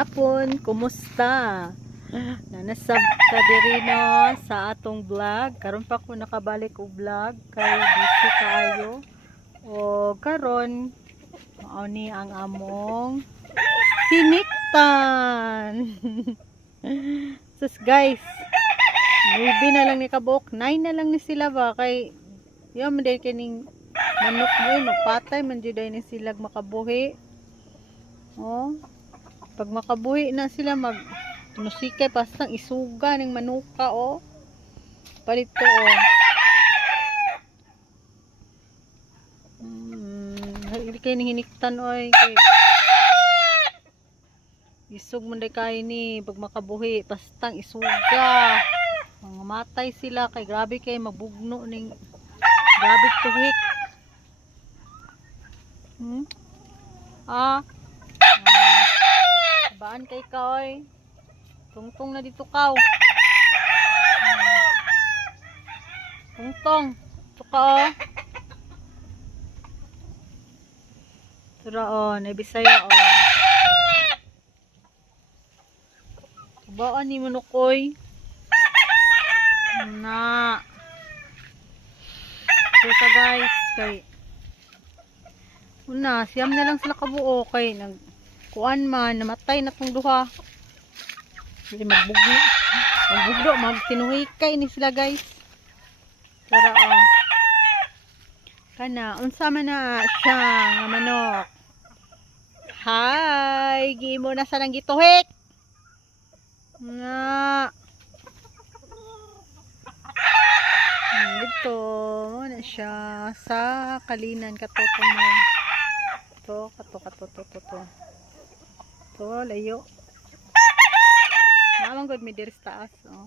hapon, kumusta? Nanasab ka diri no sa atong vlog. Karon pa ko nakabalik og vlog kay busy kaayo. O karon mao ni ang among hiniktan. Sus guys, maybe na lang ni kabok, 9 na lang ni sila ba kay yo man day kining manok mo magpatay man jud ni sila makabuhi. Oh, pag makabuhi na sila mag musikay pasang isuga ning manuka oh. Palito oh. Hindi kay ning hiniktan oy kay isug man day kay ni pag makabuhi pastang isuga. Mga matay sila kay grabe kay mabugno ning grabe tuhik. Baan kay kaoy. Tungtong na dito kaw. Tungtong. Ito ka oh. Tura oh, nabisaya oh. Baan ni manukoy. Na. Ito guys, kay una, siyam na lang sila kabuo kay nagkuan man, namatay na tong duha. Hindi magbugdo, magtinuhikay ni sila guys. Tara kana, unsa man na siya nga manok. Hi, gimo na sa nang gituhik. Nga. Dito, na siya sa kalinan katoto mo. Kato. To, layo. Namang good may diri sa taas, oh.